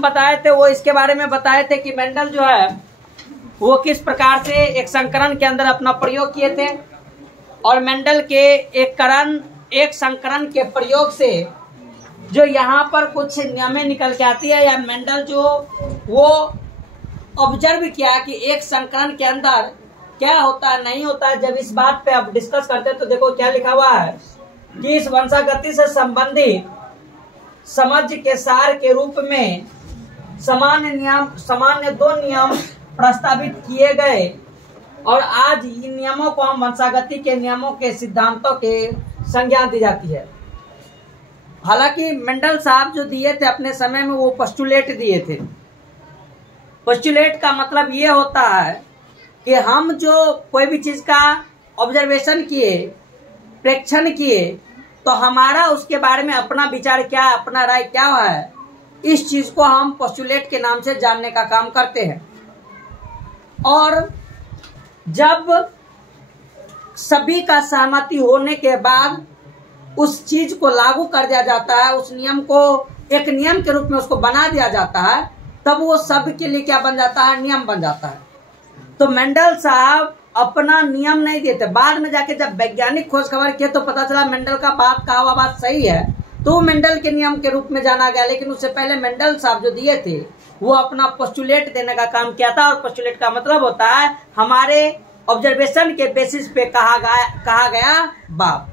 बताए थे वो इसके बारे में बताए थे कि मेंडल जो है वो किस प्रकार से एक संकरण के अंदर अपना प्रयोग किए थे, और मेंडल के एक संकरण के प्रयोग से जो यहाँ पर कुछ नियमें निकल के आती है, या मेंडल जो वो ऑब्जर्व किया कि एक संकरण के अंदर क्या होता है नहीं होता है। जब इस बात पे अब डिस्कस करते हैं तो देखो क्या लिखा हुआ है कि इस वंशागति से संबंधित समझ के सार के रूप में सामान्य 2 नियम प्रस्तावित किए गए, और आज इन नियमों को हम वंशागति के नियमों के सिद्धांतों के संज्ञा दी जाती है। हालांकि मेंडल साहब जो दिए थे अपने समय में वो पोस्टुलेट दिए थे। पोस्टुलेट का मतलब ये होता है कि हम जो कोई भी चीज का ऑब्जर्वेशन किए, प्रेक्षण किए, तो हमारा उसके बारे में अपना विचार क्या, अपना राय क्या है, इस चीज को हम पोस्टुलेट के नाम से जानने का काम करते हैं। और जब सभी का सहमति होने के बाद उस चीज को लागू कर दिया जाता है, उस नियम को एक नियम के रूप में उसको बना दिया जाता है, तब वो सब के लिए क्या बन जाता है, नियम बन जाता है। तो मेंडल साहब अपना नियम नहीं देते, बाद में जाके जब वैज्ञानिक खोज खबर किए तो पता चला मेंडल का कहा हुआ बात सही है, तो मेंडल के नियम के रूप में जाना गया। लेकिन उससे पहले मेंडल साहब जो दिए थे वो अपना पोस्टुलेट देने का काम किया था, और पोस्टुलेट का मतलब होता है हमारे ऑब्जर्वेशन के बेसिस पे कहा गया बात।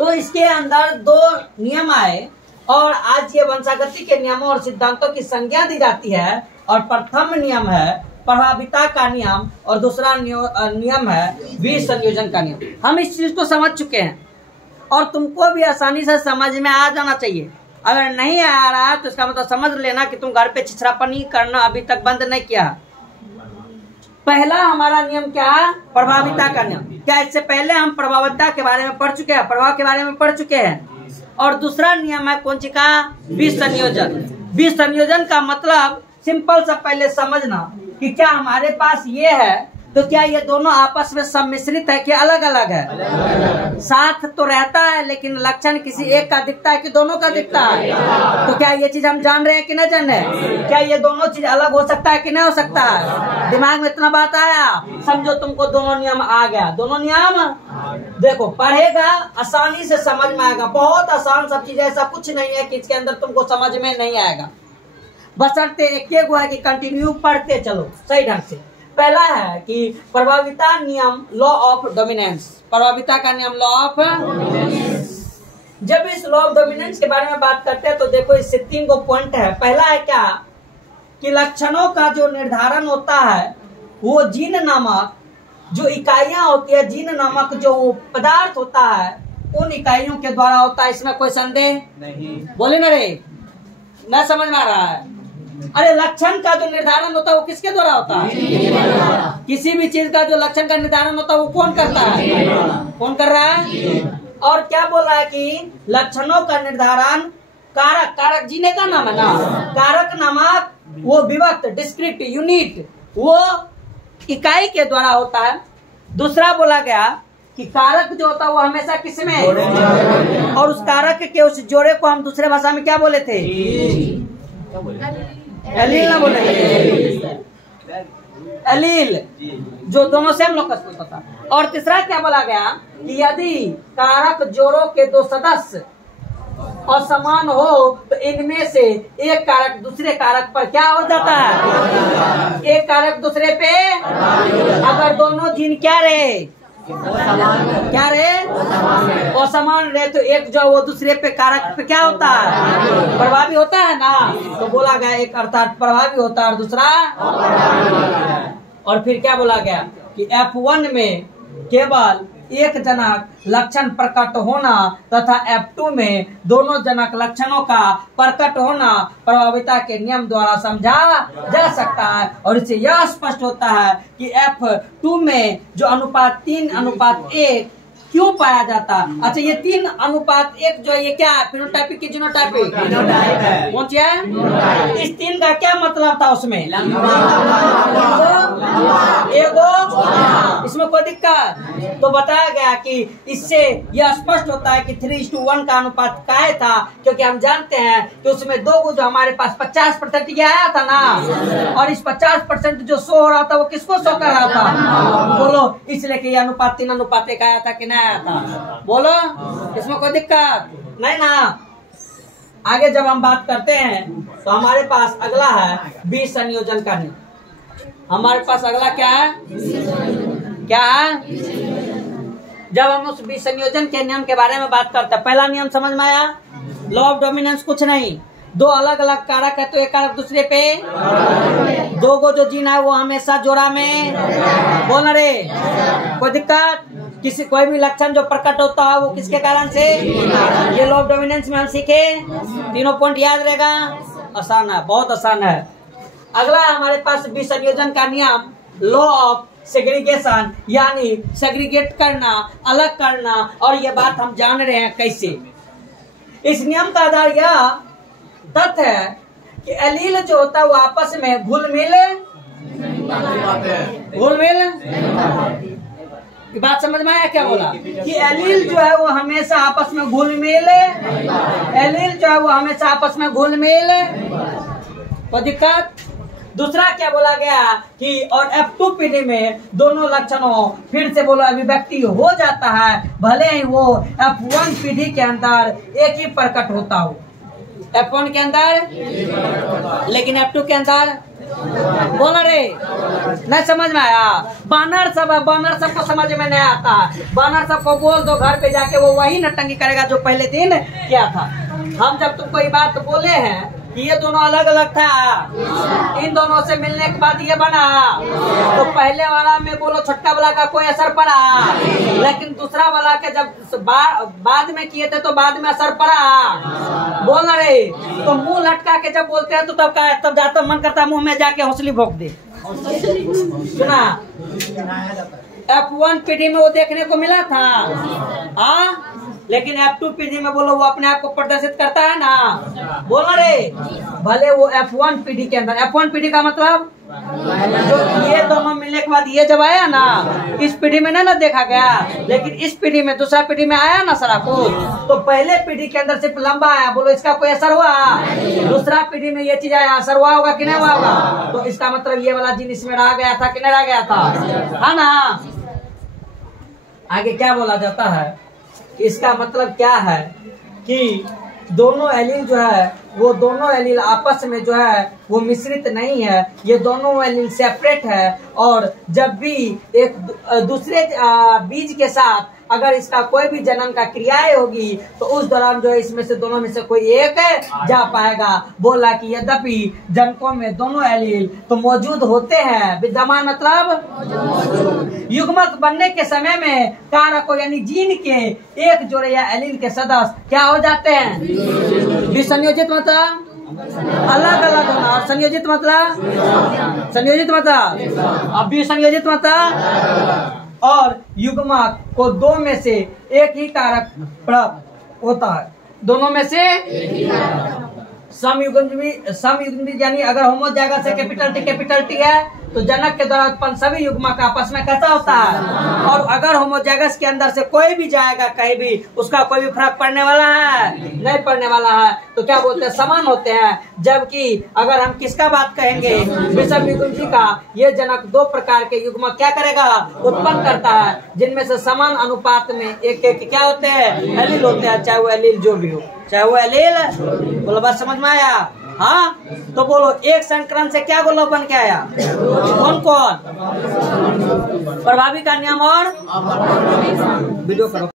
तो इसके अंदर 2 नियम आए, और आज ये वंशागति के नियमों और सिद्धांतों की संज्ञा दी जाती है। और प्रथम नियम है प्रभाविता का नियम, और दूसरा नियम है विसंयोजन का नियम। हम इस चीज को समझ चुके हैं, और तुमको भी आसानी से समझ में आ जाना चाहिए। अगर नहीं आ रहा है तो इसका मतलब समझ लेना कि तुम घर पे छिछरापनी करना अभी तक बंद नहीं किया। पहला हमारा नियम क्या है, प्रभाविता का नियम। क्या इससे पहले हम प्रभाविता के बारे में पढ़ चुके हैं, प्रभाव के बारे में पढ़ चुके हैं। और दूसरा नियम है कौन सी का, विसंयोजन। विसंयोजन का मतलब सिंपल सा पहले समझना कि क्या हमारे पास ये है तो क्या ये दोनों आपस में सम्मिश्रित है कि अलग अलग है। साथ तो रहता है लेकिन लक्षण किसी एक का दिखता है कि दोनों का दिखता है। तो क्या ये चीज हम जान रहे हैं कि नहीं जान रहे, क्या ये दोनों चीज अलग हो सकता है कि नहीं हो सकता है। दिमाग में इतना बात आया, समझो तुमको दोनों नियम आ गया। दोनों नियम देखो पढ़ेगा आसानी से समझ में आएगा, बहुत आसान सब चीज, ऐसा कुछ नहीं है कि इसके अंदर तुमको समझ में नहीं आएगा। बशर्ते एक वो है कि कंटिन्यू पढ़ते चलो सही ढंग से। पहला है कि प्रभाविता नियम, लॉ ऑफ डोमिनेंस। प्रभाविता का नियम, लॉ ऑफ डोमिनेंस। जब इस लॉ ऑफ डोमिनेंस के बारे में बात करते हैं तो देखो इससे 3 गो पॉइंट है। पहला है क्या कि लक्षणों का जो निर्धारण होता है वो जीन नामक जो इकाइयां होती है, जीन नामक जो पदार्थ होता है उन इकाइयों के द्वारा होता है। इसमें कोई संदेह नहीं। बोले ना रे, न समझ में आ रहा है। अरे लक्षण का जो निर्धारण होता है वो किसके द्वारा होता है, किसी भी चीज का जो लक्षण का निर्धारण होता है वो कौन करता है, कौन कर रहा है। और क्या बोल रहा है कि लक्षणों का निर्धारण कारक जीने का नाम है ना, कारक नामक वो विभक्त डिस्क्रीट यूनिट वो इकाई के द्वारा होता है। दूसरा बोला गया कि कारक जो होता है वो हमेशा किसमें, और उस कारक के उस जोड़े को हम दूसरे भाषा में क्या बोले थे, एलील ना बोले, एलील, जो दोनों सेम लोकस होता था। और तीसरा क्या बोला गया कि यदि कारक जोड़ों के 2 सदस्य असमान हो तो इनमें से एक कारक दूसरे कारक पर क्या हो जाता है, एक कारक दूसरे पे। अगर दोनों जीन क्या रहे, क्या रहे, असमान रहे, तो एक जो वो दूसरे पे कारक पे क्या होता है, प्रभावी होता है ना। तो बोला गया एक अर्थात प्रभावी होता है और दूसरा। और फिर क्या बोला गया कि F1 में केवल एक जनक लक्षण प्रकट होना तथा F2 में दोनों जनक लक्षणों का प्रकट होना प्रभाविता के नियम द्वारा समझा जा सकता है। और इससे यह स्पष्ट होता है कि F2 में जो अनुपात 3:1 क्यों पाया जाता? अच्छा, ये 3 अनुपात 1 जो है ये क्या है? फिनोटाइपिक की जीनोटाइपिक? कौन सी है? इस 3 का क्या मतलब था उसमें? एगो, इसमें कोई दिक्कत? तो बताया गया कि इससे यह स्पष्ट होता है कि 3:1 का अनुपात काय था, क्योंकि हम जानते हैं कि उसमें 2 जो हमारे पास 50% ये आया था ना, और इस 50% जो शो हो रहा था वो किसको शो कर रहा था? बोलो, इसलिए कि अनुपात 3:1 आया था कि नहीं आया था? बोलो, इसमें कोई दिक्कत नहीं ना। आगे जब हम बात करते हैं तो हमारे पास अगला है विसंयोजन का नियम। हमारे पास अगला क्या है? क्या है? जब हम उस विसंयोजन के नियम के बारे में बात करते हैं, पहला नियम समझ में आया? लॉ ऑफ डोमिनेंस कुछ नहीं, 2 अलग अलग कारक है तो एक कारक दूसरे पे 2 को जो जीन है वो हमेशा जोड़ा में बोल रे। कोई दिक्कत? किसी कोई भी लक्षण जो प्रकट होता है वो किसके कारण से? ये लॉ ऑफ डोमिनेंस में हम सीखे, 3 पॉइंट याद रहेगा। आसान है, बहुत आसान है। अगला हमारे पास विसंयोजन का नियम, लॉ ऑफ सेग्रीगेशन, यानी सेग्रीगेट करना, अलग करना। और ये बात हम जान रहे हैं कैसे। इस नियम का आधार यह तथ्य है कि एलील जो होता है वो आपस में घुल मिल बात समझ में आया? क्या बोला कि एलील जो है वो हमेशा आपस में घुल मिल, एलील जो है वो हमेशा आपस में घुल मिल। कोई दिक्कत? दूसरा क्या बोला गया कि और F2 पीढ़ी में दोनों लक्षणों फिर से बोलो अभिव्यक्ति हो जाता है, भले ही वो F1 पीढ़ी के अंदर एक ही प्रकट होता हो। F1 के अंदर, लेकिन F2 के अंदर बोल रे, नहीं समझ में आया? बानर सब को समझ में नहीं आता। बानर सब को बोल दो घर पे जाके, वो वही नटंगी करेगा जो पहले दिन किया था। हम जब तुमको ये बात बोले हैं कि ये दोनों अलग अलग था, इन दोनों से मिलने के बाद ये बना, तो पहले वाला में बोलो छठा वाला का कोई असर पड़ा, लेकिन दूसरा वाला के जब बाद में किए थे तो बाद में असर पड़ा। बोल रहे तो मुंह लटका के जब बोलते हैं तो तब जाता मन करता मुंह में जाके हौसली भोंक दे। सुना, F1 पीढ़ी में वो देखने को मिला था, हाँ, लेकिन F2 पीढ़ी में बोलो वो अपने आप को प्रदर्शित करता है ना। बोलो रे, भले वो F1 पीढ़ी के अंदर, F1 पीढ़ी का मतलब जो ये दोनों मिलने के बाद ये जब आया ना, इस पीढ़ी में ना देखा गया, लेकिन इस पीढ़ी में, दूसरा पीढ़ी में आया ना सारा कुछ, तो पहले पीढ़ी के अंदर सिर्फ लंबा आया, बोलो इसका कोई असर हुआ? दूसरा पीढ़ी में ये चीज आया, असर हुआ होगा कि नहीं हुआ होगा? तो इसका मतलब ये वाला जीन इसमें रह गया था कि नहीं रह गया था, है ना। आगे क्या बोला जाता है, इसका मतलब क्या है कि दोनों एलील जो है वो दोनों एलील आपस में जो है वो मिश्रित नहीं है, ये दोनों एलील सेपरेट है। और जब भी एक दूसरे बीज के साथ अगर इसका कोई भी जन्म का क्रियाएं होगी तो उस दौरान जो है इसमें से दोनों में से कोई एक जा पाएगा। बोला कि यद्यपि जनकों में दोनों एलील तो मौजूद होते हैं, विद्यमान मतलब युग्मक बनने के समय में कारकों यानी जीन के एक जोड़े या एलील के सदस्य क्या हो जाते हैं? विसंयोजित मतलब अलग अलग होना, और संयोजित मतलब अब विसंयोजित मतलब और युग्मक को 2 में से एक ही कारक प्राप्त होता है, दोनों में से समयुग्मी यानी अगर होमोजाइगस से कैपिटल टी है तो जनक के द्वारा उत्पन्न सभी युग्मक आपस में कैसा होता है। और अगर होमोजाइगस के अंदर से कोई भी जाएगा कहीं भी, उसका कोई भी फर्क पड़ने वाला है? नहीं पड़ने वाला है। तो क्या बोलते हैं? समान होते हैं। जबकि अगर हम किसका बात कहेंगे? विषम युग्म का, ये जनक 2 प्रकार के युग्मक क्या करेगा? उत्पन्न करता है, जिनमें से समान अनुपात में एक एक क्या होते हैं? एलील होते हैं, चाहे वो एलील जो भी हो, चाहे वो एलील। बोलो बात समझ में आया? हाँ, तो बोलो एक संकरण से क्या गोलक बन के आया? कौन कौन? प्रभावी का नियम और वीडियो करो।